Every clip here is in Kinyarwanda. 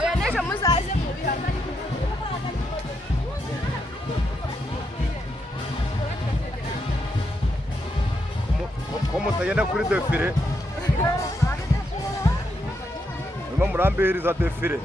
oya n'ejo muzaze mu bihangane ko mutagenda kuri defile murimo murambihiriza defile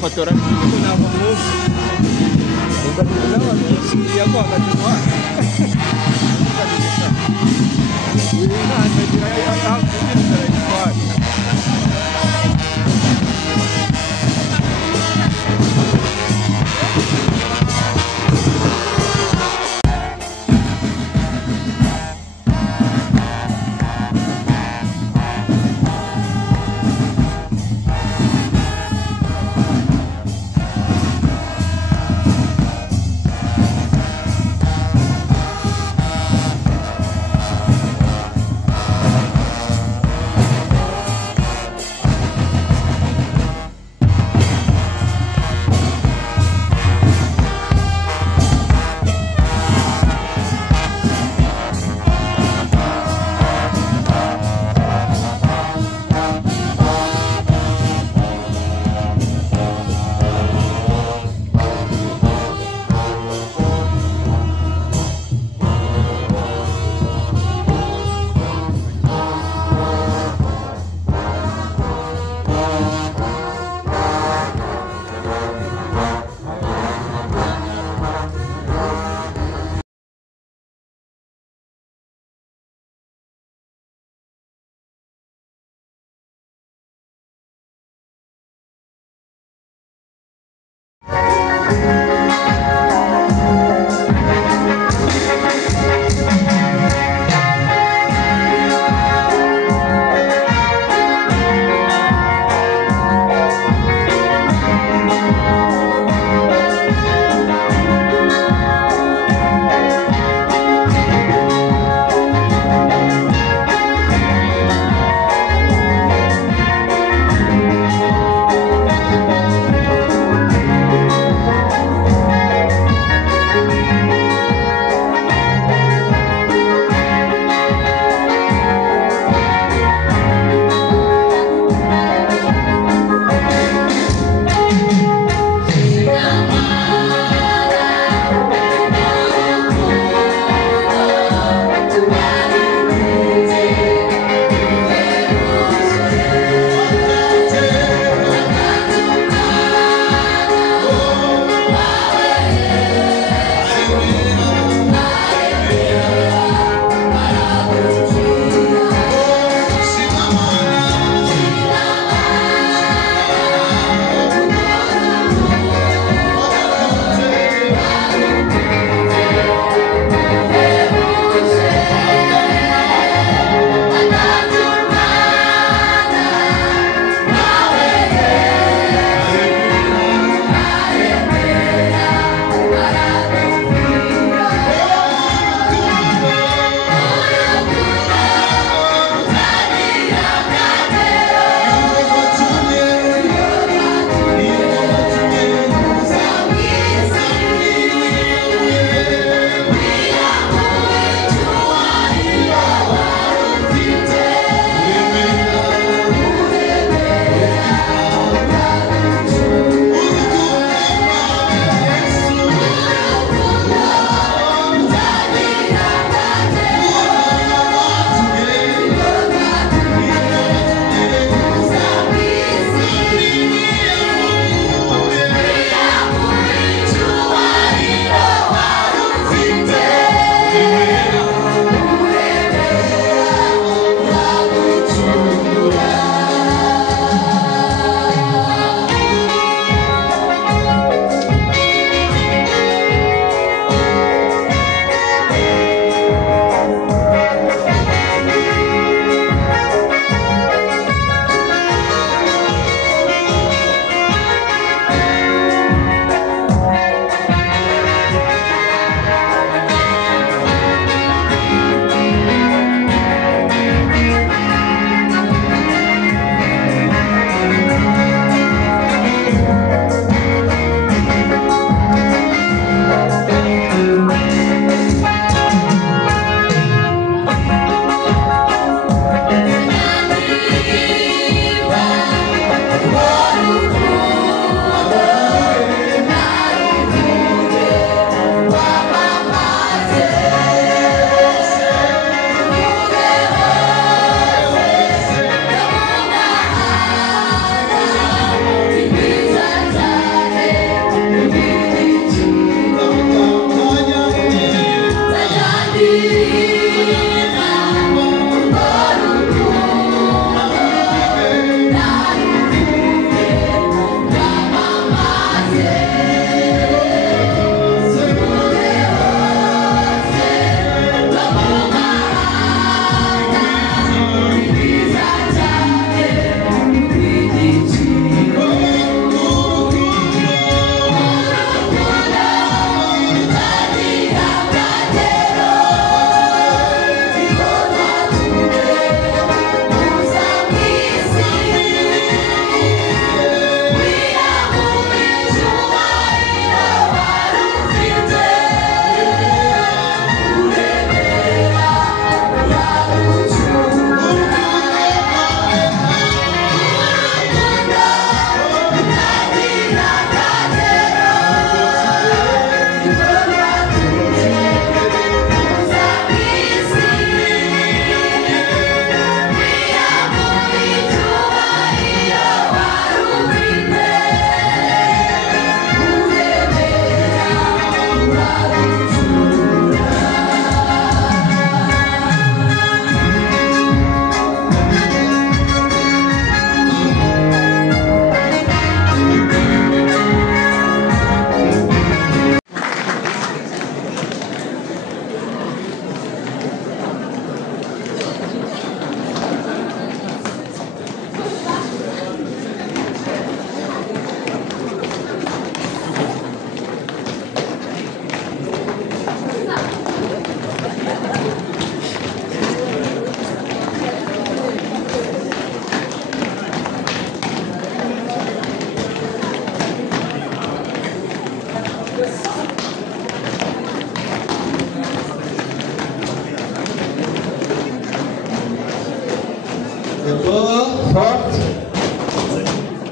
fotora ntabwo muzi ubwo yagwaga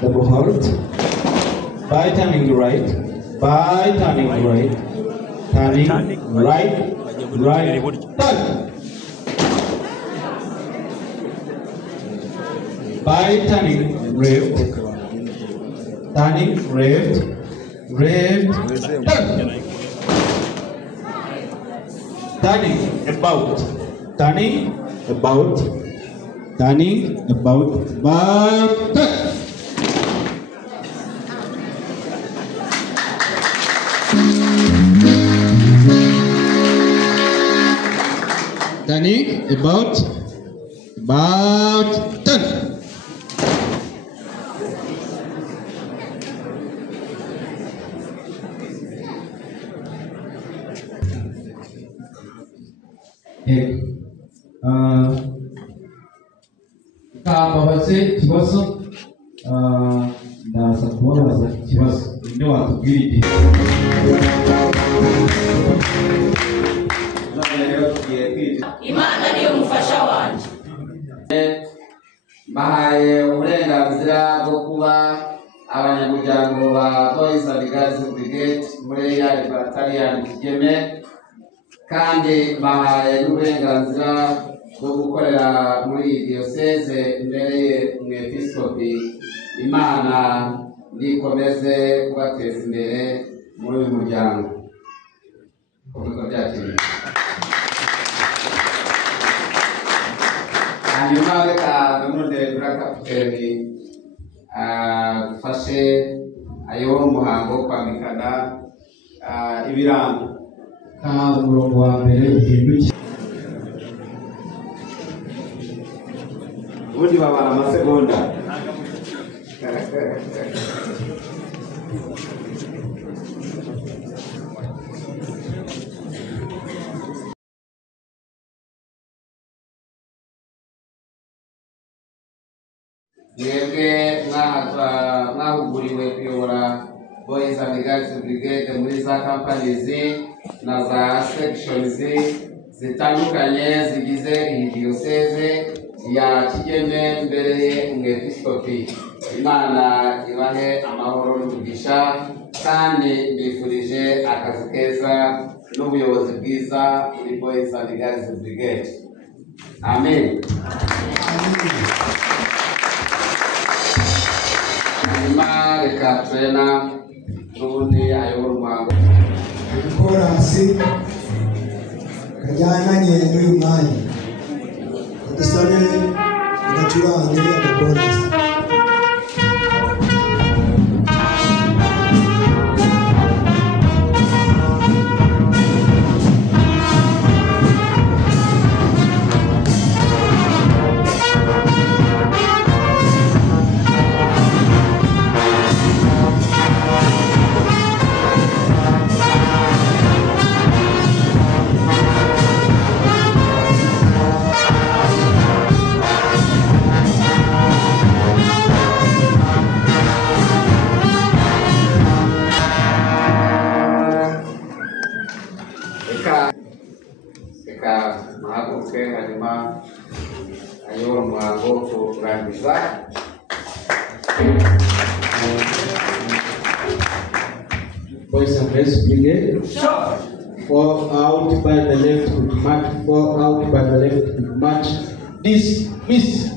Double halt. By turning right, turning right, turn. By turning left, turn. Turning about, back, turn. Turning about, turn. Kababaze ikibazo ndaza kubabaza ikibazo inde watubwira igihe Imana niyo mufasha wanje. Bahaye uburenganzira bwo kuba abanyamuryango ba Boys and Girls Brigade muri ya Battalion Kigeme, kandi bahaye n'uburenganzira bwo gukorera muri diocese imbere umwepiskopi. Imana nikomeze kubateza imbere muri uyu muryango. Kuko byakiriye. Hanyuma reka none kuri kapiteni fashe ayobora umuhango wo kwambikana ibirango. umurongo wa mbere uhinduke. Ubundi babara amasegonda. Mwebwe mwahuguriwe kuyobora Boys and Girls Brigade muri za companies na za sections zitandukanye zigize iyi diocese ya Kigeme mbere umwepiskopi. Imana ibahe amahoro n'umugisha, kandi mbifurije akazi keza n'ubuyobozi bwiza muri Boys and Girls Brigade. Amen. Hanyuma reka turena n'ubundi ayobora umuhango. Korasi kajyananye n'uyu mwanya dusabe agacurane agakorasi. Hanyuma ayobora umuhango wo kurangiza. Boys and Girls Brigade. Fall out by the left foot march. Fall out by the left foot march. Dismiss.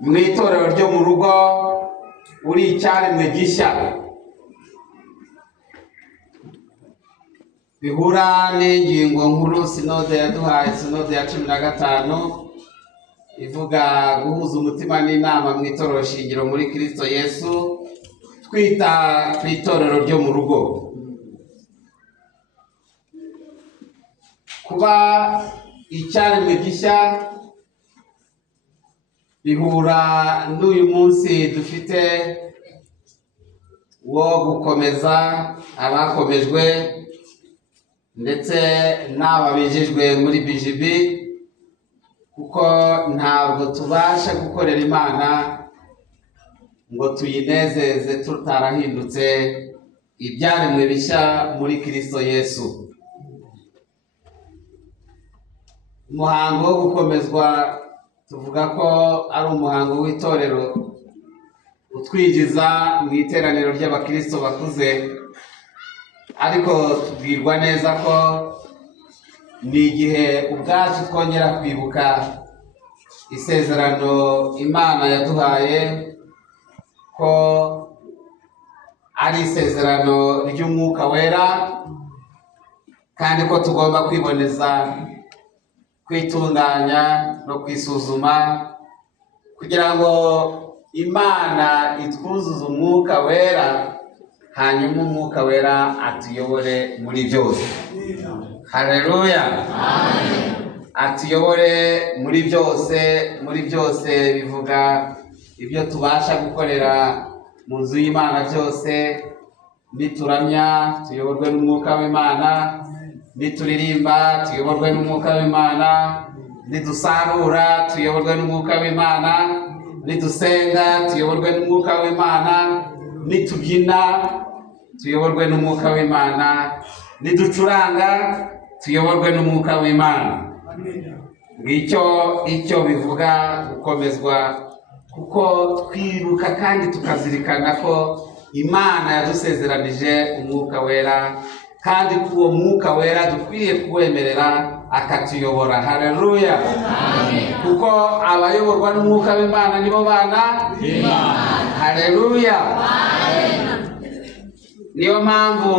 mu itorero ryo mu rugo uri icyaremwe gishya, bihura n'ingingo nkuru sinode yaduhaye, sinode ya 15 ivuga guhuza umutima n'inama mu itorero shingiro muri Kristo Yesu, twita ku itorero ryo mu rugo. Kuba icyaremwe gishya bihura n'uyu munsi dufite wo gukomeza abakomejwe ndetse n'ababijijwe muri BGB, kuko ntabwo tubasha gukorera Imana ngo tuyinezeze tutarahindutse ibyaremwe bishya muri Kristo Yesu. Umuhango wo gukomezwa tuvuga ko ari umuhango w'itorero utwigiza mu iteraniro ry'abakristo bakuze, ariko tubwirwa neza ko ni igihe ubwacu twongera kwibuka isezerano Imana yaduhaye ko ari isezerano ry'Umwuka Wera, kandi ko tugomba kwiboneza, kwitunganya no kwisuzuma kugira ngo Imana itwuzuze Umwuka Wera, hanyuma Umwuka Wera atuyobore muri byose. Haleluya. Amen. Atuyobore muri byose bivuga ibyo tubasha gukorera mu nzu y'Imana byose. Nituramya tuyoborwe n'Umwuka w'Imana, nituririmba tuyoborwe n'Umwuka w'Imana, nidusarura tuyoborwe n'Umwuka w'Imana, nidusenga tuyoborwe n'Umwuka w'Imana, nitubyina tuyoborwe n'Umwuka w'Imana, niducuranga tuyoborwe n'Umwuka w'Imana. Icyo bivuga gukomezwa, kuko twiruka kandi tukazirikana ko Imana yadusezeranije Umwuka Wera, kandi uwo Mwuka Wera dukwiye kuwemerera akatuyobora. Haleluya. Amen. Kuko abayoborwa n'Umwuka w'Imana nibo bana b'Imana. Haleluya. Amen. Niyo mpamvu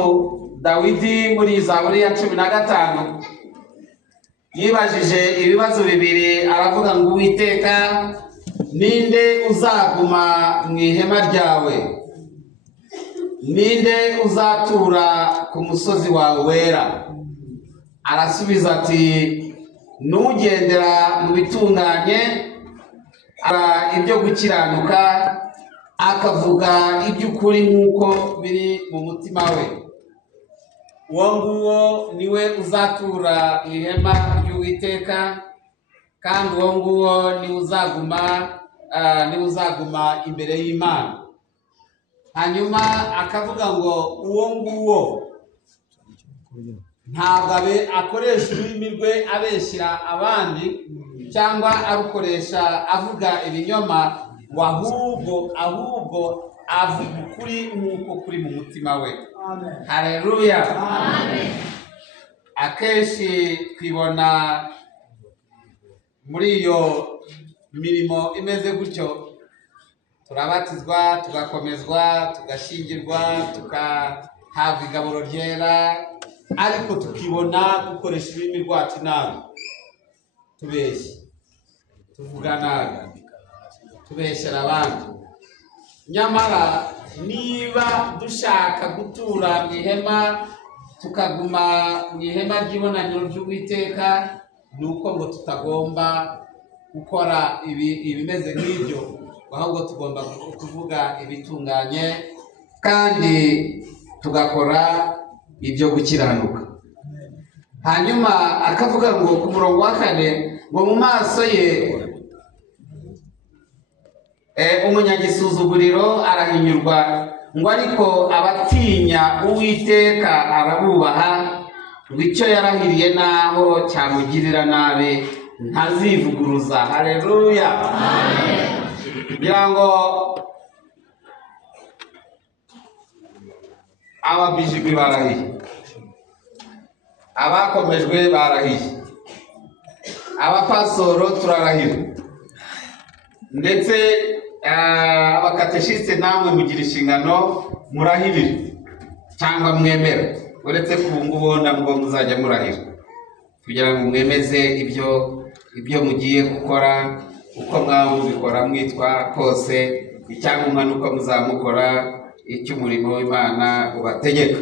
Dawidi muri Zaburi ya 15 yibajije ibibazo bibiri, aravuga ngo Uwiteka, ninde uzaguma mu ihema ryawe? Ninde uzatura ku musozi wawe wera? Arasubiza ati, nugendera mu bitunganye, ibyo gukiranuka, akavuga iby'ukuri nk'uko biri mu mutima we. Uwo nguwo niwe uzatura mu ihema ry'Uwiteka, kandi uwo nguwo niwe uzaguma imbere y'Imana. Hanyuma akavuga ngo uwo nguwo ntabwo akoresha ururimi rwe abeshyira abandi, cyangwa arukoresha avuga ibinyoma, ahubwo avuga ukuri nk'uko kuri mu mutima we. Amen. Haleluya. Amen. Akenshi twibona muri iyo mirimo imeze gutyo, turabatizwa, tugakomezwa, tugashyingirwa, tugahabwa igaburo ryera, ariko tukibona gukoresha ururimi rwacu nabi, tubeshya, tuvuga nabi, tubeshyera abandi. Nyamara niba dushaka gutura mu ihema, tukaguma mu ihema ry'ibonaniro ry'Uwiteka, ni uko ngo tutagomba gukora ibimeze nk'ibyo, ahubwo tugomba kuvuga ibitunganye kandi tugakora ibyo gukiranuka. Hanyuma akavuga ngo ku murongo wa 4 ngo mu maso ye umunyagisuzuguriro arahinyurwa, ngo ariko abatinya Uwiteka arabubaha, ngo icyo yarahiriye naho cyamugirira nabi ntazivuguruza. Haleluya. Amen. Kugira ngo ababijijwe barahiye, abakomejwe barahiye, abapasoro turarahira, ndetse abakateshiste namwe mugira inshingano murahirira cyangwa mwemera, uretse kubona ngo muzajya murahira kugira ngo mwemeze ibyo mugiye gukora, uko mwabikora mwitwa kose, icyangombwa nuko muzamukora icyo umurimo w'Imana ubategeka.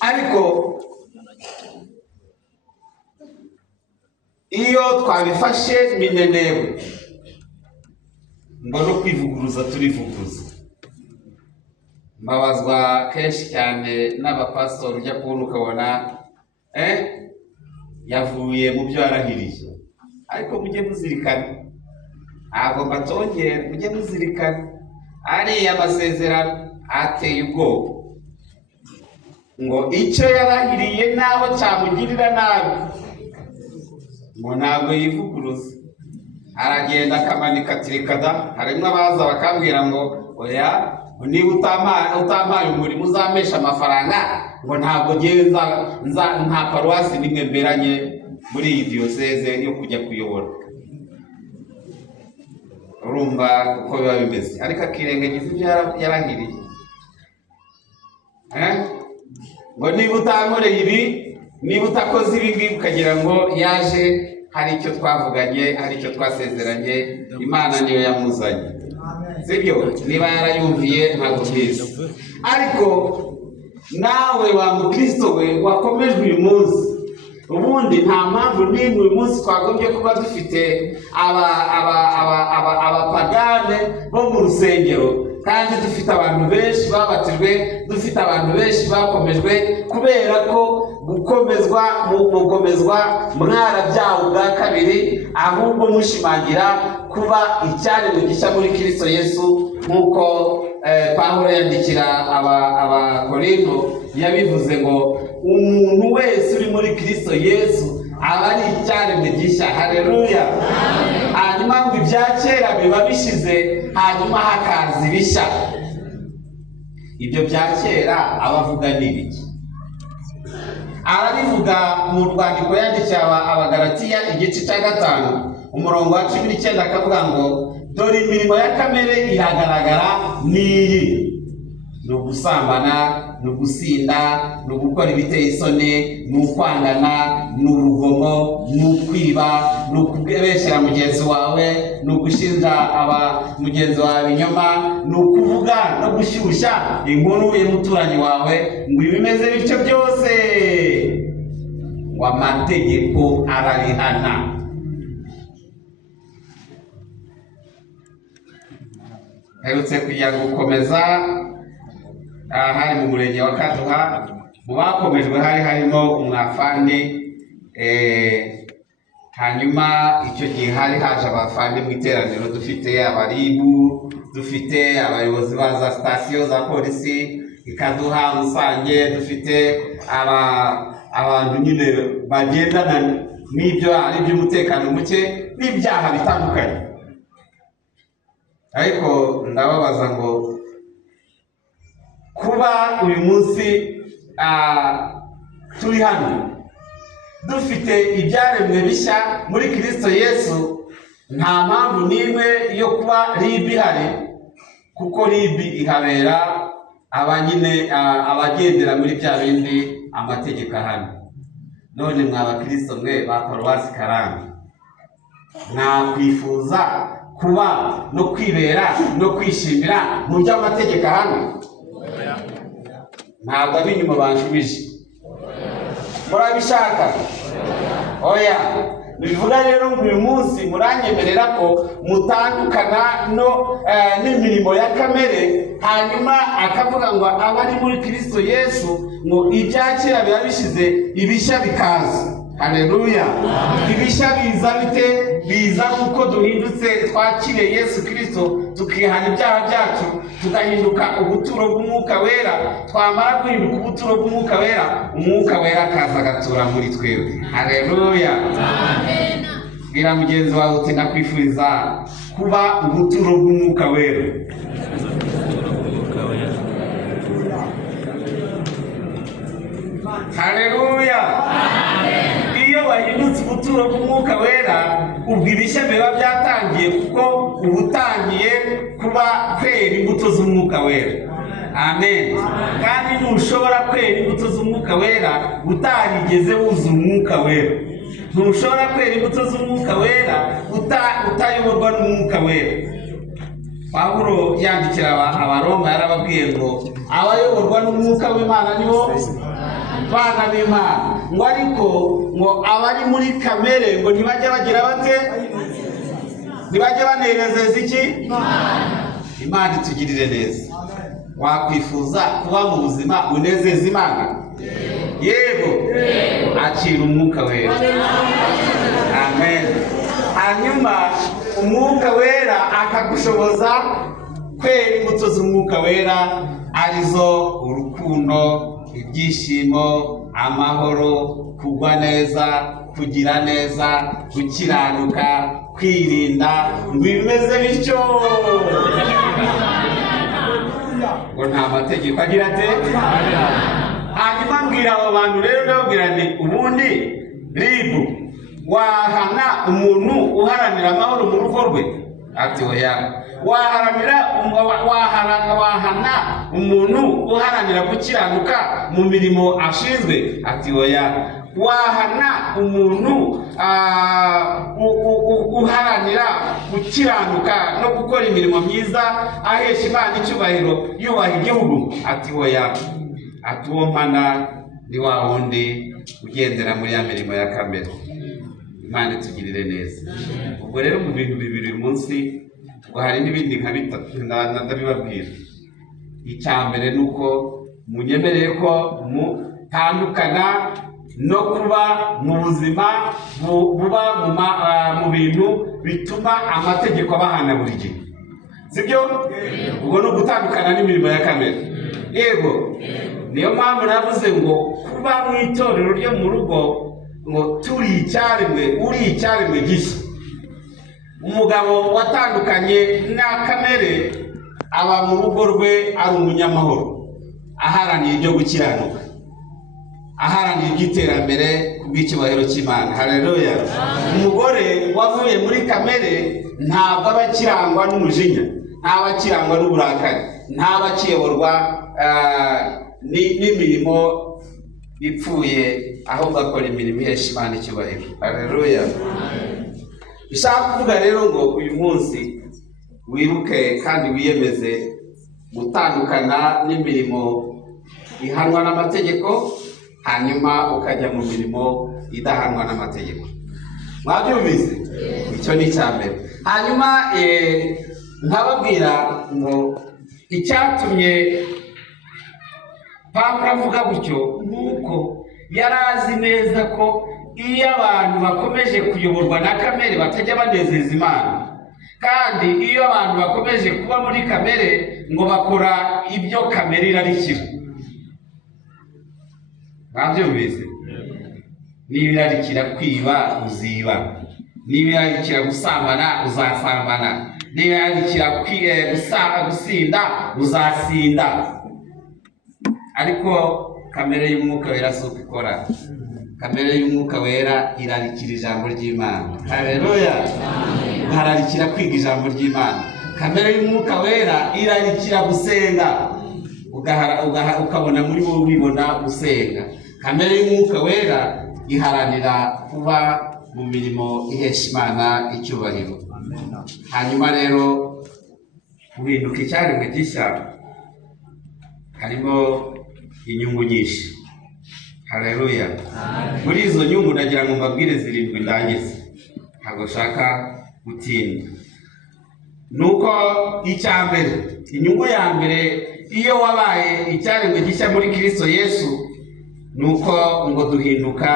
Ariko iyo twabifashe minenewe ngo no kwivuguruza turivuguruza, mbabazwa kenshi cyane n'abapastori ujya kubona ukabona yavuye mu byo yarahiriye. Ariko mujye muzirikana, ntabwo mbatongera, mujye muzirikana ariya amasezerano ateye ubwoba ngo icyo yarahiriye naho cyamugirira nabi ngo ntabwo yivuguruza, aragenda akamanika tirikada. Harimo abaza bakambwira ngo oya, niba utampaye umurimo uzamesha amafaranga ngo ntabwo nta paruwasi nimwe mberanye muri iyi diyoseze yo kujya kuyobora. Urumva uko biba bimeze, ariko akirengagiza ibyo yarahiriye. Ngo niba utankoreye ibi, niba utakoze ibi ngibi, ukagira ngo yaje hari icyo twavuganye, hari icyo twasezeranye, Imana niyo yamuzanye, sibyo? Niba yarayumviye ntabwo mbizi. Ariko nawe wa mukristo we wakomejwe uyu munsi, ubundi nta mpamvu n'imwe uyu munsi twagombye kuba dufite abapagane bo mu rusengero, kandi dufite abantu benshi babatijwe, dufite abantu benshi bakomejwe, kubera ko gukomezwa mwarabyawe ubwa kabiri, ahubwo mushimangira kuba icyaremwe gishya muri Kristo Yesu, nk'uko Pawulo yandikira Abakorinto yabivuze ngo umuntu wese uri muri Kristo Yesu aba ari icyaremwe gishya. Haleluya! Hanyuma ngo ibya kera biba bishize, hanyuma hakaza ibishya. Ibyo bya kera abavuga n'ibiki? Arabivuga mu rwandiko yandikira Abagalatiya igice cya 5 umurongo wa 19, akavuga ngo dore imirimo ya kamere iragaragara n'iyi: ni ugusambana, ni ugusinda, ni ugukora ibiteye isoni, ni ukwangana, ni urugomo, ni ukwiba, ni ukubeshyera mugenzi wawe, ni ugushinja mugenzi wawe ibinyoma, ni ukuvuga no gushyushya inkuru y'umuturanyi wawe. Ngo ibimeze bityo byose ngo amategeko arabihana. Herutse kujya gukomeza hari mu murenge wa Kaduha, mu bakomejwe harimo umwafandi, hanyuma icyo gihe haje abafandi mu iteraniro, dufite abaribu, dufite abayobozi ba za sitasiyo za polisi Kaduha, Musange, dufite abantu nyine bagendana n'ibyo ari iby'umutekano muke n'ibyaha bitandukanye. Ariko ndababaza ngo kuba uyu munsi turi hano dufite ibyaremwe bishya muri Kristo Yesu, nta mpamvu n'imwe yo kuba RIB ihari, kuko RIB ihabera abagendera muri bya bindi amategeko ahana. None mw'abakristo mwe ba Paruwasi Karambi, mwakwifuza kuba no kwibera no kwishimira mu byo amategeko ahana? Ntabwo ab'inyuma banshubije. Murabishaka? Oya. Bivuga rero ngo uyu munsi muranyemerera ko mutandukana n'imirimo ya kamere, hanyuma akavuga ngo abari muri Kristo Yesu ngo ibya kera biba bishize, ibishya bikaza. Haleluya! Ibishya biza bite? Biza kuko duhindutse, twakiriye Yesu Kristo, tukihana ibyaha byacu, tugahinduka ubuturo bw'Umwuka Wera. Twamara guhinduka ubuturo bw'Umwuka Wera, Umwuka Wera akaza agatura muri twebwe. Haleluya! Amen. Bwira mugenzi wawe uti ndakwifuriza kuba ubuturo bw'Umwuka Wera. Haleluya! Amen. Iyo wahindutse ubuturo bw'Umwuka Wera, ubwo ibishya biba byatangiye, kuko uba utangiye kuba kwera imbuto z'umwuka wera. Amen. Kandi ntushobora kwera imbuto z'umwuka wera utarigeze wuzura umwuka wera. Ntushobora kwera imbuto z'umwuka wera utayoborwa n'umwuka wera. Pawulo yandikira abaroma yarababwiye ngo abayoborwa n'umwuka w'Imana nibo bana b'Imana, ngo ariko ngo abari muri kamere ngo ntibajye bagira bate, ntibajye banezeza iki? Imana itugirire neza. Wakwifuza kuba mu buzima unezeza Imana? Yego. Akira umwuka wera. Amen. Hanyuma umwuka wera akagushoboza kwera imbuto z'umwuka wera arizo urukundo, ibyishimo, amahoro, kugwa neza, kugira neza, gukiranuka, kwirinda, ngo bimeze bityo ngo nta mategeko agira ate. Hanyuma mbwira abo bantu rero ndababwira nti ubundi ribu wahana umuntu uharanira amahoro mu rugo rwe? Ati oya. Wahana umuntu uharanira gukiranuka mu mirimo ashinzwe? Ati oya. Wahana umuntu uharanira gukiranuka no gukora imirimo myiza ahesha Imana icyubahiro yubaha igihugu? Ati oya. Ati uwo mpana ni wa wundi ugendera muri ya mirimo ya kamere. Imana itugirire neza. Ubwo rero mu bintu bibiri uyu munsi ngo hari n'ibindi nka bitatu ndabibabwira. Icya mbere ni uko munyemereye ko mutandukana no kuba mu buzima buba mu bintu bituma amategeko abahana buri gihe, sibyo? Ubwo ni ugutandukana n'imirimo ya kamere. Yego. Niyo mpamvu navuze ngo kuba mu itorero ryo mu rugo ngo turi icyaremwe, uri icyaremwe gishya. Umugabo watandukanye na kamere aba mu rugo rwe ari umunyamahoro, aharaniye ibyo gukiranuka, aharaniye iby'iterambere kubw'icyubahiro cy'Imana. Haleluya. Umugore wavuye muri kamere ntabwo aba akirangwa n'umujinya, ntaba akirangwa n'uburakari, ntaba akiyoborwa n'imirimo ipfuye, ahubwo akora imirimo ihesha Imana icyubahiro. Haleluya. Bishaka kuvuga rero ngo uyu munsi wiruke kandi wiyemeze gutandukana n'imirimo ihanwa n'amategeko, hanyuma ukajya mu mirimo idahanwa n'amategeko. Mwabyumvise? Icyo ni icya mbere. Hanyuma nkababwira ngo icyatumye Pawulo avuga gutyo nuko yari azi neza ko iyo abantu bakomeje kuyoborwa na kamere batajya banezeza Imana, kandi iyo abantu bakomeje kuba muri kamere ngo bakora ibyo kamere irarikira. Mwabyumvise? Niba irarikira kwiba uziba, niba irarikira gusambana uzasambana, niba irarikira gusinda uzasinda. Ariko kamere y'umwuka wera si uko ikora. Kamere y'umwuka wera irarikira ijambo ry'Imana. Haleluya. Hararikira kwiga ijambo ry'Imana. Kamere y'umwuka wera irarikira gusenga, ukabona muri wowe ubibona gusenga. Kamere y'umwuka wera iharanira kuba mu mirimo ihesha Imana icyubahiro. Hanyuma rero guhinduka icyaremwe gishya harimo inyungu nyinshi. Haleluya. Muri izo nyungu ndagira ngo mbabwire zirindwi ndangiza, ntabwo nshaka gutinda. Nuko icya mbere, inyungu ya mbere iyo wabaye icyaremwe gishya muri Kristo Yesu, nuko ngo duhinduka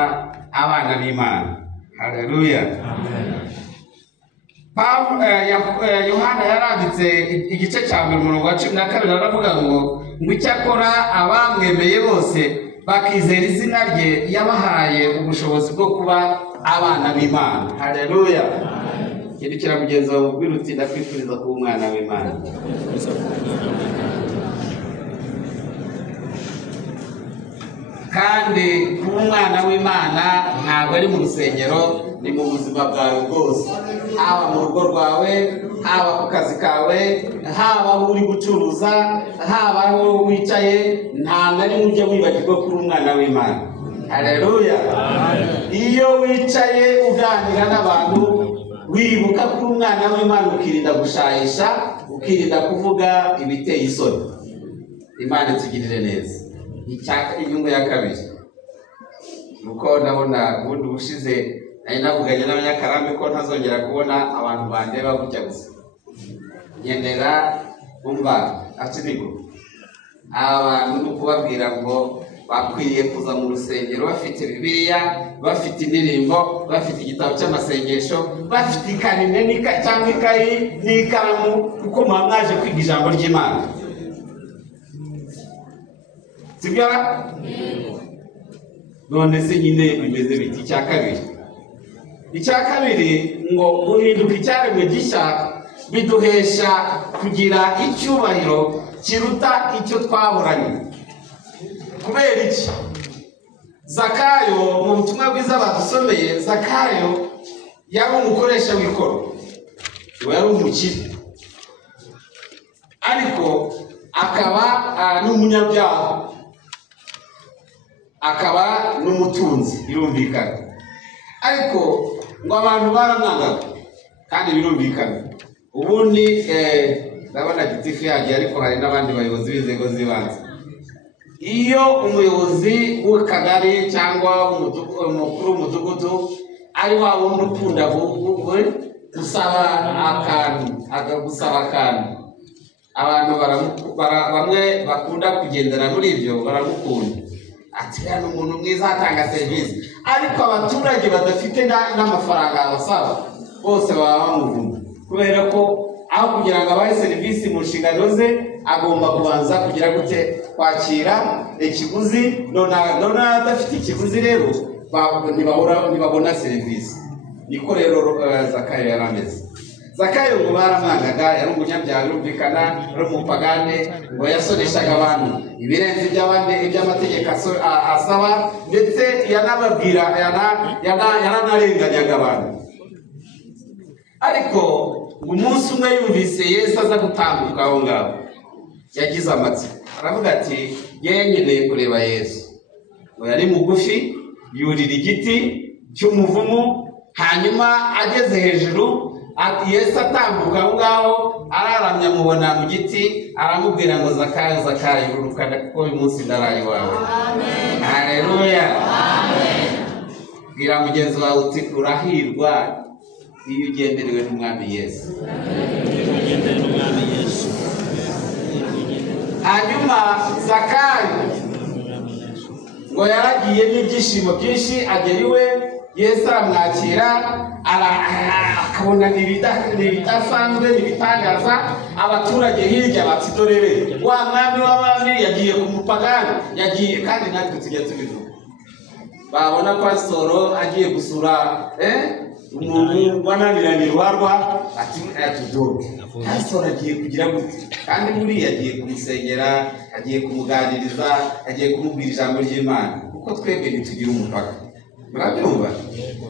abana b'Imana. Haleluya. Yohana yaranditse igice cya mbere umurongo wa 12 aravuga ngo icyakora abamwemeye bose bakizera izina rye yabahaye ubushobozi bwo kuba abana b'Imana. Haleluya. Ikintu kiramugenza mubwira uti ndakwifuriza kuba umwana w'Imana. Kandi kuba umwana w'Imana ntabwo ari mu rusengero, ni mu buzima bwawe bwose. haba mu rugo rwawe, haba ku kazi kawe, haba aho uri gucuruza, haba aho wicaye, nta na rimwe ujya wibagirwa kuri umwana w'Imana. Haleluya. Iyo wicaye uganira n'abantu wibuka kuri umwana w'Imana, ukirinda gushayisha, ukirinda kuvuga ibiteye isoni. Imana itugirire neza. Inyungu ya kabiri, nuko ndabona ubundi bushize nari navuganye n'Abanyakarambi ko ntazongera kubona abantu bandeba gutya gusa. Ngendera umva akinigo abantu no kubabwira ngo bakwiriye kuza mu rusengero bafite Bibiliya, bafite indirimbo, bafite igitabo cy'amasengesho, bafite ikarine cyangwa ikayi n'ikaramu, kuko muba mwaje kwiga ijambo ry'Imana. Sibyo? None se nyine bimeze biti? Icya kabiri ngo guhinduka icyaremwe gishya biduhesha kugira icyubahiro kiruta icyo twahoranye. Kubera iki? Zakayo mu butumwa bwiza badusomeye, Zakayo yari umukoresha w'ikoro, yari umukire, ariko akaba n'umunyabyaha, akaba n'umutunzi, birumvikana. Ariko ngo abantu baramwangaga kandi birumvikana. Ubundi ndabona gitifu yagiye, ariko hari n'abandi bayobozi b'inzego z'ibanze. Iyo umuyobozi w'akagari cyangwa umukuru w'umudugudu ari wa wundi ukunda gusaba akantu, abantu bamwe bakunda kugendera muri ibyo baramukunda, ati hano umuntu mwiza atanga serivisi. Ariko abaturage badafite n'amafaranga basaba bose baba bamuvuma, kubera ko aho kugira ngo abahe serivisi mu nshingano ze agomba kubanza kugira gute kwakira ikiguzi. none adafite ikiguzi rero ntibabona serivisi. Niko rero Zakayo yarameze. Zakayo ngo baramwangaga, yari umunyabyaha birumvikana, yari umupagane, ngo yasoreshaga abantu ibirenze iby'amategeko asaba, ndetse yaranarenganyaga abantu. Ariko umunsi umwe yumvise Yesu aza gutambuka aho ngaho, yagize amatsiko, aravuga ati nkeneye kureba Yesu. Ngo yari mugufi, yurira igiti cy'umuvumu, hanyuma ageze hejuru, Yesu atambuka aho ngaho araramya, amubona mu giti, aramubwira ngo Zakayo, Zakayo, urukana kuko uyu munsi ndaraye iwawe. Amen. Haleluya. Amen. Bwira mugenzi wawe uti urahirwa iyo ugenderewe n'Umwami Yesu. Hanyuma Zakayo ngo yaragiye n'ibyishimo byinshi, agera iwe, Yesu aramwakira, akabona n'ibidasanzwe, n'ibitangaza. Abaturage hirya bati dore wa mwami w'abami yagiye ku mupagani, yagiye. Kandi natwe tujya tubivuga, babona pasitoro agiye gusura umuntu wananiranye ruharwa, ati dore pasitoro agiye kugira gute, kandi buriya agiye kumusengera, agiye kumuganiriza, agiye kumubwira ijambo ry'Imana, kuko twebwe ntitugira umupaka. Murabyumva?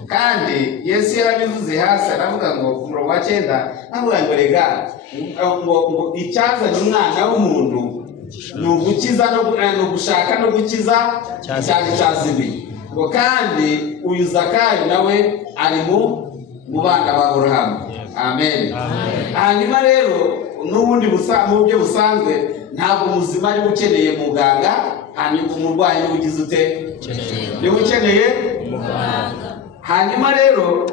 Kandi Yesu yarabivuze hasi, aravuga ngo ku murongo wa 9, avuga ngo rega ngo icyazanye umwana w'umuntu ni ugukiza no gushaka no gukiza cyane cyazimiye. Ngo kandi uyu Zakayo nawe ari mu bana ba Aburahamu. Amen. Hanyuma rero n'ubundi mu byo busanzwe ntabwo umuzima ari ukeneye muganga, hanyuma umurwayi ugize ute ni ukeneye muganga. Hanyuma rero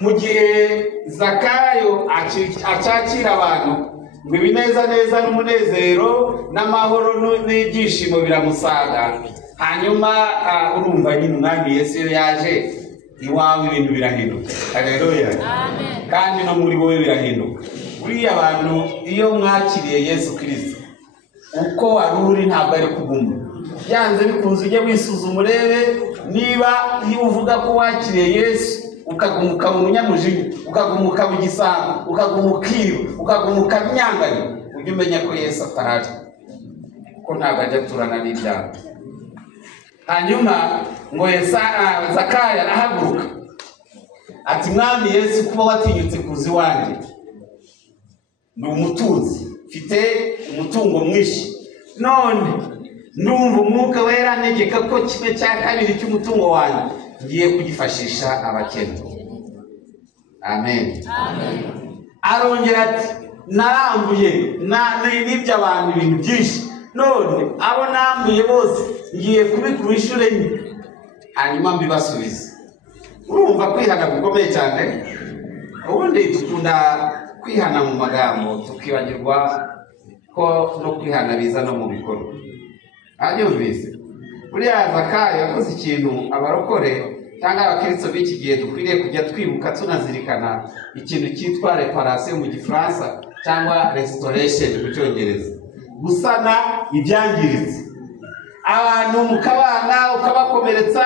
mu gihe Zakayo acakira abantu, ngo ibinezaneza n'umunezero n'amahoro n'ibyishimo biramusanga. Hanyuma urumva nyine Umwami Yesu yaje iwawe, ibintu birahinduka. Haleluya. Amen. Kandi no muri wowe birahinduka. Buriya abantu iyo mwakiriye Yesu Kristo, uko wari uri ntabwo ari kuguma. Byanze bikunze ujye wisuzuma urebe niba iyo uvuga ko wakiriye Yesu ukagumuka mu munyamujinya, ukagumuka mu gisanga, ukagumuka ukagumuka myanganye, ujye umenya ko Yesu atahari, ko ntabwo ajya turana n'ibyaha. Hanyuma ngo Zakayo arahaguruka, ati mwami Yesu kuba watinyutse kuza iwanjye, ni umutunzi, mfite umutungo mwinshi, none ndumva umwuka wera antegeka ko 1/2 cy'umutungo wanjye ngiye kugifashisha abakene. Amen. Arongera ati narambuye n'ibyo abantu ibintu byinshi, none abo nambuye bose ngiye kubikura inshuro enye hanyuma mbibasubize. Urumva kwihana gukomeye cyane. Ubundi dukunda kwihana mu magambo tukibagirwa ko no kwihana biza no mu bikorwa. Abyumvise buriya Zakayo yakoze ikintu abarokore cyangwa abakristo b'iki gihe dukwiriye kujya twibuka tunazirikana, ikintu cyitwa reparation mu Gifaransa cyangwa restoration mu Cyongereza, gusana ibyangiritse. Abantu mukabana ukabakomeretsa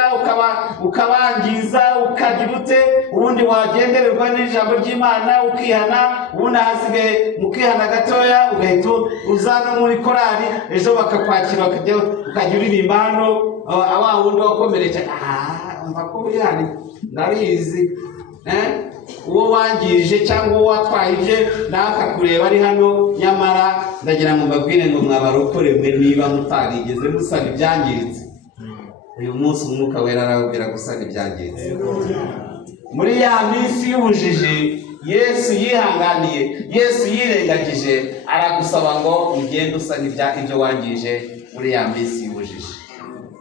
ukabangiza ukagira ute, ubundi wagendererwa n'ijambo ry'Imana ukihana, ubundi hasigaye mukihana gatoya ugahita uza no muri korali, ejo bakakwakira ukajya uririmba hano, aba wundi wakomeretse umva ko yani ndabizi uwo wangirije cyangwa uwo watwaye ibye nakakureba ari hano, nyamara ndagira ngo mbabwire ngo mwabarokore mwe niba mutarigeze musana ibyangiritse, uyu munsi umwuka wera arababwira gusana ibyangiritse. Muri ya minsi y'ubujiji Yesu yihanganiye, Yesu yirengagije, aragusaba ngo ugende usana ibyo wangije muri ya minsi y'ubujiji.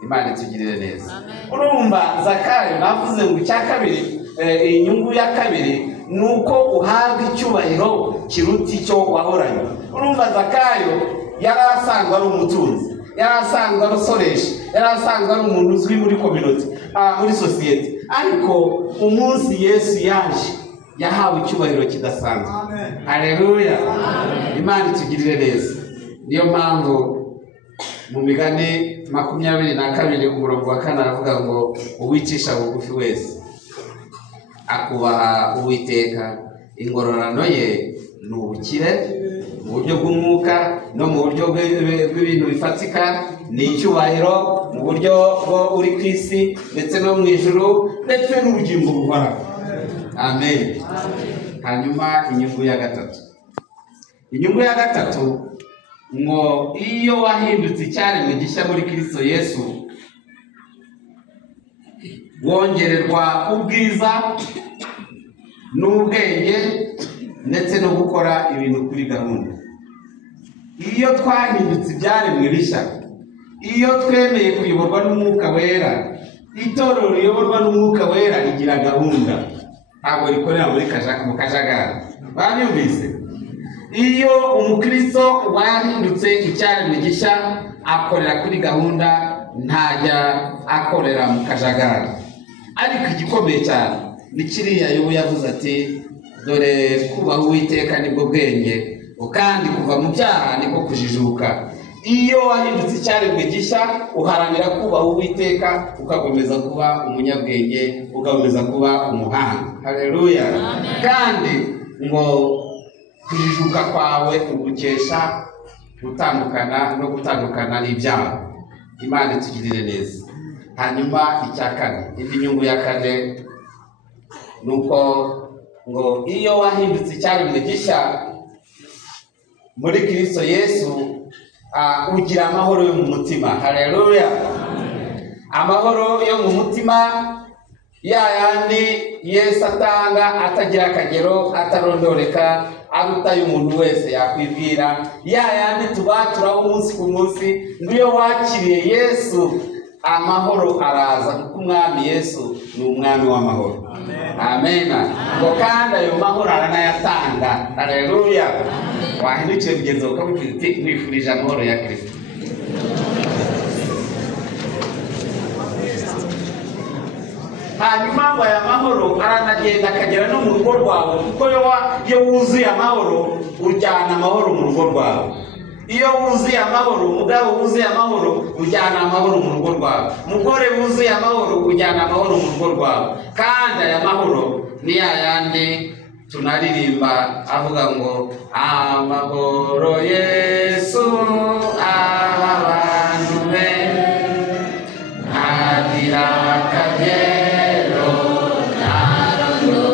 Imana itugirire neza. Urumva Zakayo navuze ngo icya kabiri, inyungu ya kabiri nuko uhabwa icyubahiro kiruta icyo wahoranye. Urumva Zakayo yari asanzwe ari umutunzi, yari asanzwe ari usoresha, yari asanzwe ari umuntu uzwi muri community, muri society, ariko umunsi Yesu yaje yahawe icyubahiro kidasanzwe. Haleluya. Imana itugirire neza. Niyo mpamvu mu Migani 22 umurongo wa 4 aravuga ngo uwicisha bugufi wese akubaha Uwiteka, ingororano ye ni ubukire mu buryo bw'umwuka no mu buryo bw'ibintu bifatika, ni icyubahiro mu buryo bwo uri ku isi ndetse no mu ijuru, ndetse n'ubugingo buhoraho. Amen. Hanyuma inyungu ya gatatu, inyungu ya gatatu ngo iyo wahindutse icyaremwe gishya muri Kristo Yesu, wongererwa ubwiza n'ubwenge ndetse no gukora ibintu kuri gahunda. Iyo twahindutse ibyaremwe bishya, iyo twemeye kuyoborwa n'umwuka wera, itorero riyoborwa n'umwuka wera rigira gahunda, ntabwo rikorera mu kajagari. Banyumvise? Iyo umukristo wahindutse icyaremwe gishya akorera kuri gahunda, ntajya akorera mu kajagari. Ariko igikomeye cyane ni kiriya Yobu yavuze ati dore kubaha Uwiteka nibwo bwenge, kandi kuva mu byaha niko kujijuka. Iyo wahindutse icyaremwe gishya uharanira kubaha Uwiteka, ugakomeza kuba umunyabwenge, ugakomeza kuba umuhanga. Haleluya. Kandi ngo kujijuka kwawe ugukesha gutandukana n'ibyaha. Imana itugirire neza. Hanyuma icya kane, indi nyungu ya kane nuko ngo iyo wahindutse icyaremwe gishya muri Kristo Yesu, ugira amahoro yo mu mutima. Haleluya. Amahoro yo mu mutima yayandi Yesu atanga atagira akagero, atarondoreka, aruta y'umuntu wese yakwibwira, yayandi tubaturaho umunsi ku munsi. Ngiyo wakiriye Yesu, amahoro araza, kuko umwami Yesu ni umwami w'amahoro. Amen. Ngo kandi ayo mahoro aranayatanga. Haleluya. Wahindukire mugenzi wawe ukamubwira uti nkwifurije amahoro ya Kristo. Hanyuma ngo aya mahoro aranagenda akagera no mu rugo rwawe, kuko iyo wuzuye amahoro ujyana amahoro mu rugo rwawe. Iyo wuzuye amahoro, umugabo wuzuye amahoro ujyana amahoro mu rugo rwawe, umugore wuzuye amahoro ujyana amahoro mu rugo rwawe. Kandi aya mahoro ni yayandi tunaririmba avuga ngo amahoro Yesu aha abantu be agira akagero ntarondo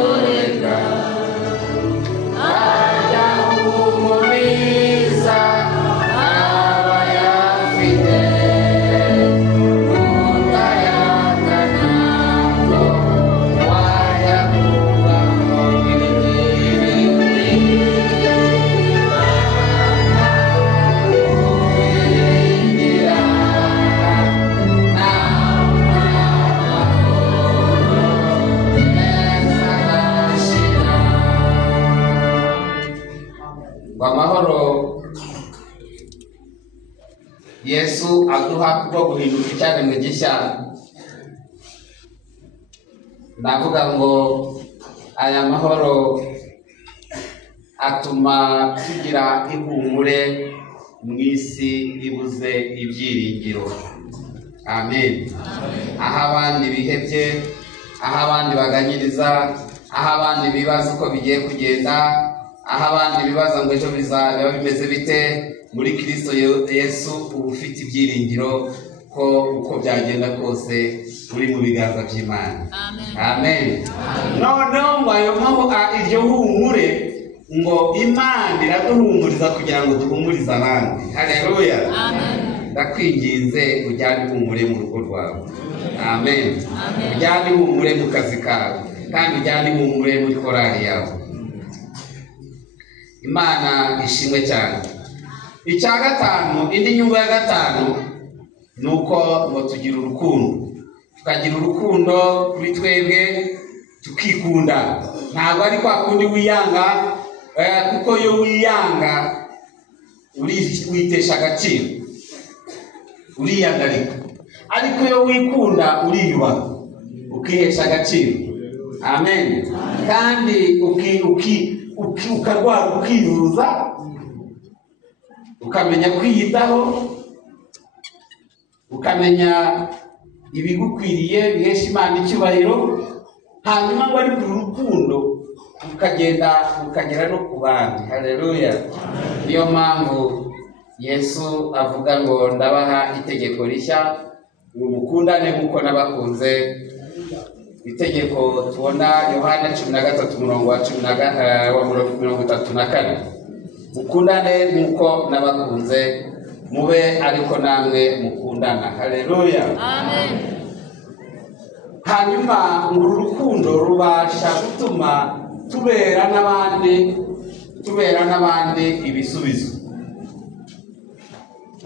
ngo amahoro Yesu aduha kubwo guhinduka icyaremwe gishya. Ndavuga ngo aya mahoro atuma tugira ihumure mu isi ribuze ibyiringiro. Amen. Aho abandi bihebye, aho abandi baganyiriza, aho abandi bibaza uko bigiye kugenda, aho abandi bibaza ngo ejo bizaba bimeze bite, muri Kristo Yesu uba ufite ibyiringiro ko uko byagenda kose uri mu biganza by'Imana. Amen. Noneho ngo ayo iryo humure ngo Imana iraduhumuriza kugira ngo duhumurize abandi. Haleluya. Ndakwinginze ujyane ihumure mu rugo rwawe. Amen. Ujyane ihumure mu kazi kawe, kandi ujyane ihumure muri korali yawe. Imana ishimwe cyane. Icya gatanu, indi nyungu ya gatanu, nuko ngo tugira urukundo. Tukagira urukundo kuri twebwe, tukikunda. Ntabwo ari kwa kundi wiyanga, kuko iyo wiyanga witesha agaciro, uriyandarika. Ariko iyo wikunda uriyubaha, ukihesha agaciro. Amen. Kandi ukarwara ukiyuruza, ukamenya kwiyitaho, ukamenya ibigukwiriye bihesha Imana icyubahiro. Hanyuma ngo ari ku rukundo ukagenda ukagera no ku bandi. Haleluya. Niyo mpamvu Yesu avuga ngo ndabaha itegeko rishya, mukundane nk'uko nabakunze. Itegeko tubona Yohana 13:34, mukundane nk'uko nabakunze, mube ariko namwe mukundana. Haleluya. Amen. Hanyuma uru rukundo rubasha gutuma tubera n'abandi ibisubizo.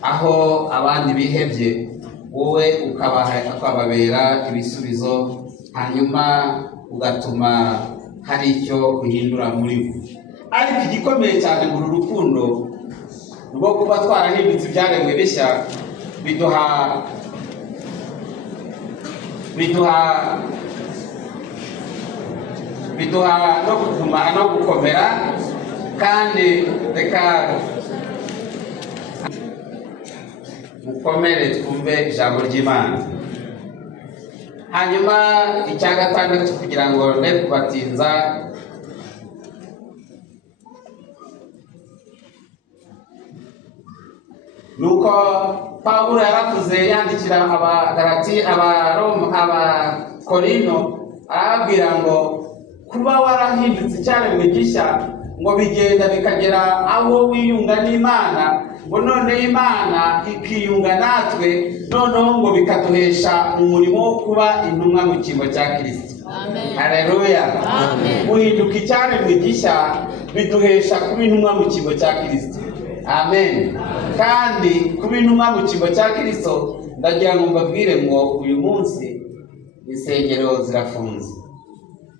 Aho abandi bihebye, wowe ukababera ibisubizo, hanyuma ugatuma hari icyo uhindura muri bo. Ariko igikomeye cyane muri uru rukundo rwo kuba twarahindutse ibyaremwe bishya, biduha no kuguma no gukomera. Kandi reka mukomere twumve ijambo ry'Imana. Hanyuma icya gatandatu, kugira ngo ne kubatinza, nuko Pawulo yaravuze yandikira Abagalati, Abakorino, arababwira ngo kuba warahindutse icyaremwe gishya ngo bigenda bikagera aho wiyunga n'Imana, ngo none Imana ikiyunga natwe, noneho ngo bikaduhesha umurimo wo kuba intumwa mu cyimbo cya Kristo. Haleluya. Guhinduka icyaremwe gishya biduhesha kuba intumwa mu cyimbo cya Kristo. Amen. Kandi kuba intumwa mu cyimbo cya Kristo, ndagira ngo mbabwire ngo uyu munsi insengero zirafunze.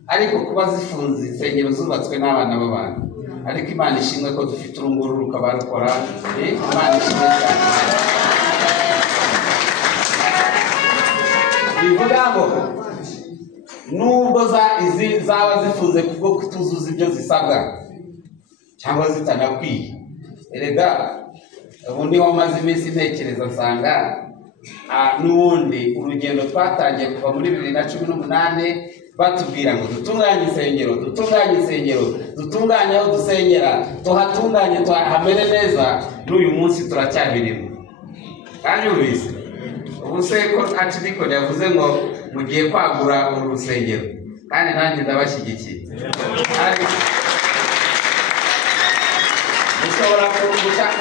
Ariko kuba zifunze, insengero zubatswe n'abana b'abantu. Ariko Imana ishimwe ko dufite urunguru rukaba rukora. Imana ishimwe cyane. Bivuga ngo nubwo zaba zifunze kubwo kutuzuza ibyo zisabwa cyangwa zitanakwiye, erega ubu niho maze iminsi ntekereza nsanga n'ubundi urugendo twatangiye kuva muri 2018 batubwira ngo dutunganye insengero, dutunganye aho dusengera, tuhatunganye tuhamere neza. N'uyu munsi turacyabirimo. Kandi ubizi ubu se ko Archdeacon yavuze ngo mugiye kwagura uru rusengero, kandi nanjye ndabashyigikiye.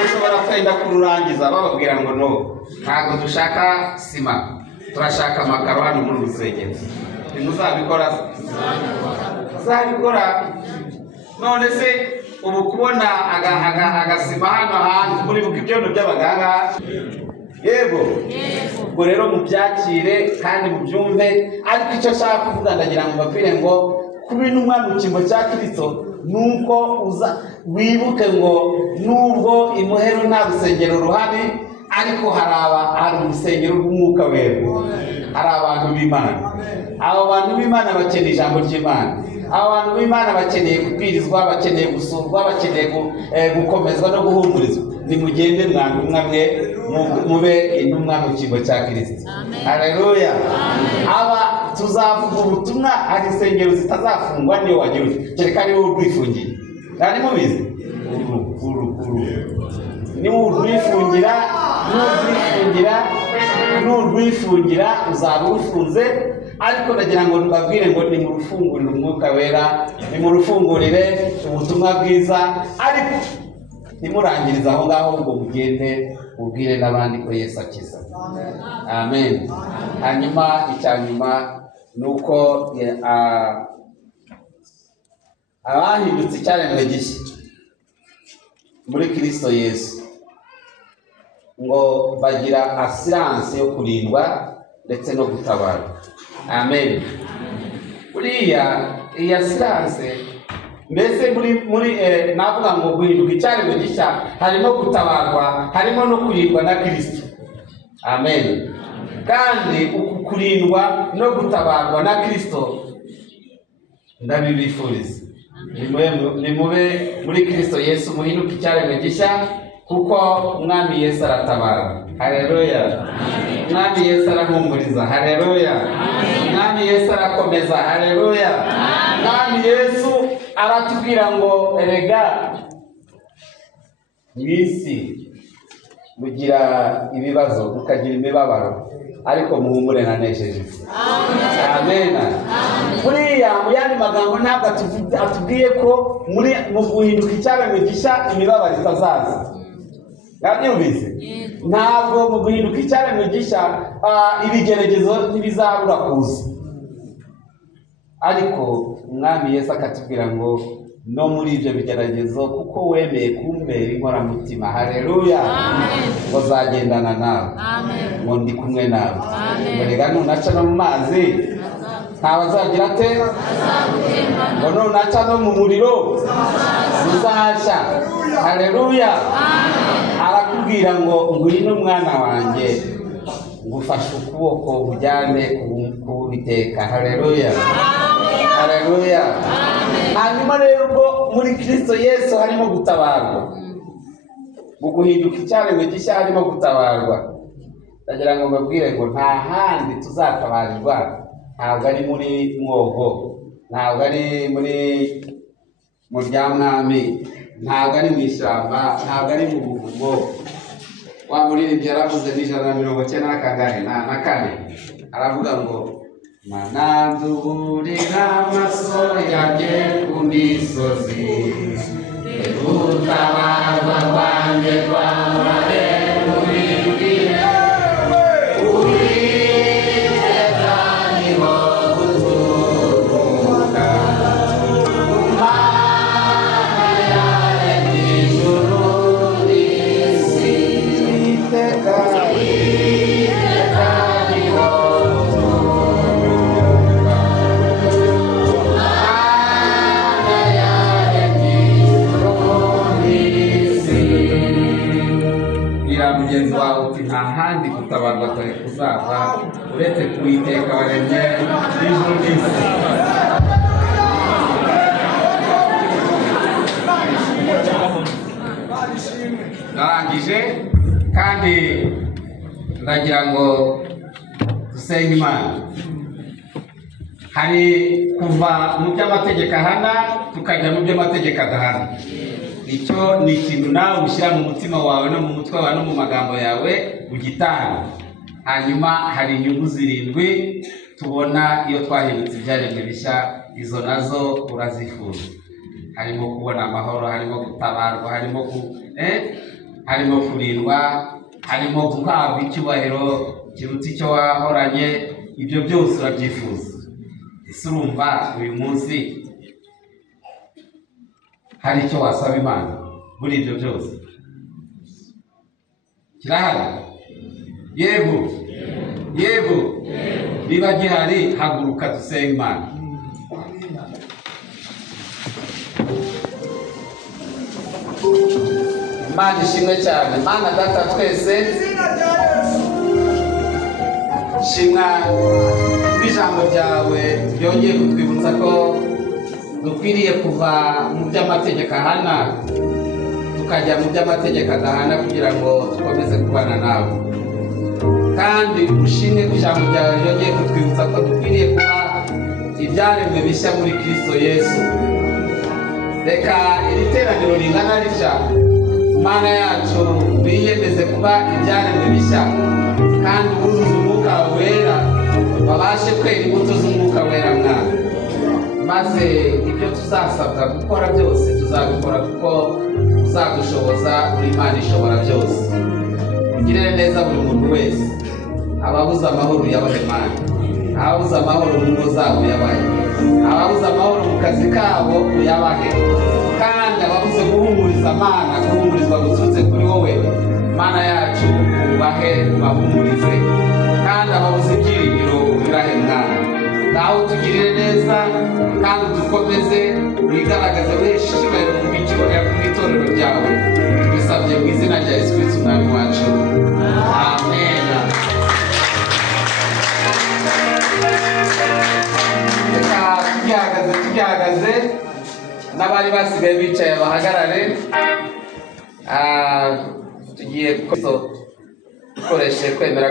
Ushobora kwenda kururangiza bababwira ngo no, ntabwo dushaka sima, turashaka amakaro hano muri uru rusengero. Muzabikora? None se ubu kubona agasima hano hantu muri buka ibyondo by'abaganga? Yego. Ubwo rero mubyakire kandi mubyumve. Ariko icyo nshaka kuvuga, ndagira ngo mbabwire ngo kuba intumwa mu cyimbo cya Kristo nuko uza wibuke ngo nubwo imuhero nta rusengero ruhari ariko hari urusengero rw'umwuka wera, hari abantu b'Imana. Abo bantu b'Imana bakeneye ijambo ry'Imana, abo bantu b'Imana bakeneye kubwirizwa, bakeneye gusurwa, bakeneye gukomezwa no guhumurizwa. Nimugende mwandu mwamwe mube intumwa mu kigo cya Kristo. Haleluya. Aba tuzavuga ubutumwa, hari insengero zitazafungwa niyo wagira kereka ari wowe urwifungiye. Kandi mubizi ni urwifungira uzaba urufunze, ariko nagira ngo mbabwire ngo ni mu rufungurire umwuka wera, ni mu rufungurire ubutumwa bwiza, ariko nimurangiriza aho ngaho ngo mugende ubwire n'abandi ko Yesu akiza. Amen. Hanyuma icyanyuma nuko abahindutse icyaremwe gishya muri Kristo Yesu ngo bagira assurance yo kurindwa ndetse no gutabarwa. Amen. Buriya iyi assurance mbese muri navuga ngo guhinduka icyaremwe gishya harimo gutabarwa, harimo no kurindwa na Kristo. Amen. Kandi uku kurindwa no gutabarwa na Kristo ndabibifuriza. Nimube muri Kristo Yesu muhinduka icyaremwe gishya, kuko Umwami Yesu aratabara. Haleluya. Umwami Yesu arahumuriza. Haleluya. Umwami Yesu arakomeza. Haleluya. Umwami Yesu aratubwira ngo erega mwisi mugira ibibazo, mukagira imibabaro, ariko muhumure nanesheje. Amen. Buriya mu yandi magambo ntabwo atubwiye ko mu guhinduka icyaremwe gishya imibabaro itazaza. Yabyumvise? Ntabwo mu guhinduka icyaremwe gishya ibigeragezo ntibizabura kuza, ariko Umwami Yesu akatubwira ngo no muri ibyo bigeragezo kuko wemeye kumbera inkoramutima. Haleluya. ngo zagendana nawe, ngo ndi kumwe nawe. ngo rega nunaca no mu mazi ntabazagira ate, ngo nunaca no mu muriro uzashya. Haleluya. arakubwira ngo ngwino mwana wanjye ngufashe ukuboko ujyane kubiteka. Haleluya. Haleluya. Hanyuma rero ubwo muri Kristo Yesu harimo gutabarwa, mu guhinduka icyaremwe gishya harimo gutabarwa. Ndagira ngo mbabwire ngo nta handi tuzatabarirwa, ntabwo ari muri mwogo, ntabwo ari mu ryamwami, ntabwo ari mu ishyamba, ntabwo ari mu buvumo. Wa muririmbyi yaravuze n'ijana aravuga ngo mananduburira amaso yanjye ku misozi, gutabarwa kwanjye kwabaye uribwire, Uwiteka niho guturuka. Mana yaremye ijuru n'isi, Uwiteka niho guturuka. Mana yaremye ijuru n'isi. Bwira mugenzi wawe uti nta handi gutabarwa kare kuzava uretse Uwiteka waremye ijuru n'isi. Narangije kandi ndagira ngo dusenge Imana. Hari kuva mu by'amategeko ahana tukajya mu by'amategeko adahana. Icyo ni ikintu nawe ushyira mu mutima wawe no mu mutwe wawe no mu magambo yawe ugitanga. Hanyuma hari inyungu zirindwi tubona iyo twahindutse ibyaremwe bishya, izo nazo urazifuza. Harimo kubona amahoro, harimo gutabarwa, harimo kurindwa, harimo guhabwa icyubahiro kiruta icyo wahoranye. Ibyo byose urabyifuza. Ese urumva uyu munsi hari icyo wasaba Imana muri ibyo byose? Kirahari? Yego. Yego. Niba gihari haguruka dusenge Imana. Imana ishimwe cyane. Mana data twese shimwa ijambo ryawe ryongeye kutwibutsa ko dukwiriye kuva mu by'amategeko ahana tukajya mu by'amategeko adahana kugira ngo dukomeze kubana nawe. Kandi ushimwe ko ijambo ryawe ryongeye kutwibutsa ko dukwiriye kuba ibyaremwe bishya muri Kristo Yesu. Reka iri teraniro ringana ritya Mana yacu biyemeze kuba ibyaremwe bishya kandi buzuza umwuka wera, babashe kwera imbuto z'umwuka wera mwana, maze ibyo tuzasabwa gukora byose tuzabikora kuko uzadushoboza. Uri Imana ishobora byose. Ugirire neza buri muntu wese, ababuze amahoro uyabahe Mana, ababuze amahoro mu ngo zabo uyabahe, ababuze amahoro mu kazi kabo uyabahe, kandi ababuze guhumuriza Mana, guhumurizwa guturutse kuri wowe Mana yacu ubahe bahumurize, kandi ababuze ibyiringiro ubirahe Mwana. Nawe utugirire neza kandi dukomeze wigaragaze weshe icyubahiro ku itorero ryawe, tubisabye mu izina rya Yesu Kristo umwami wacu, amen. Reka tugihagaze n'abari basigaye bicaye bahagarare. Tugiye gukoresha kwemera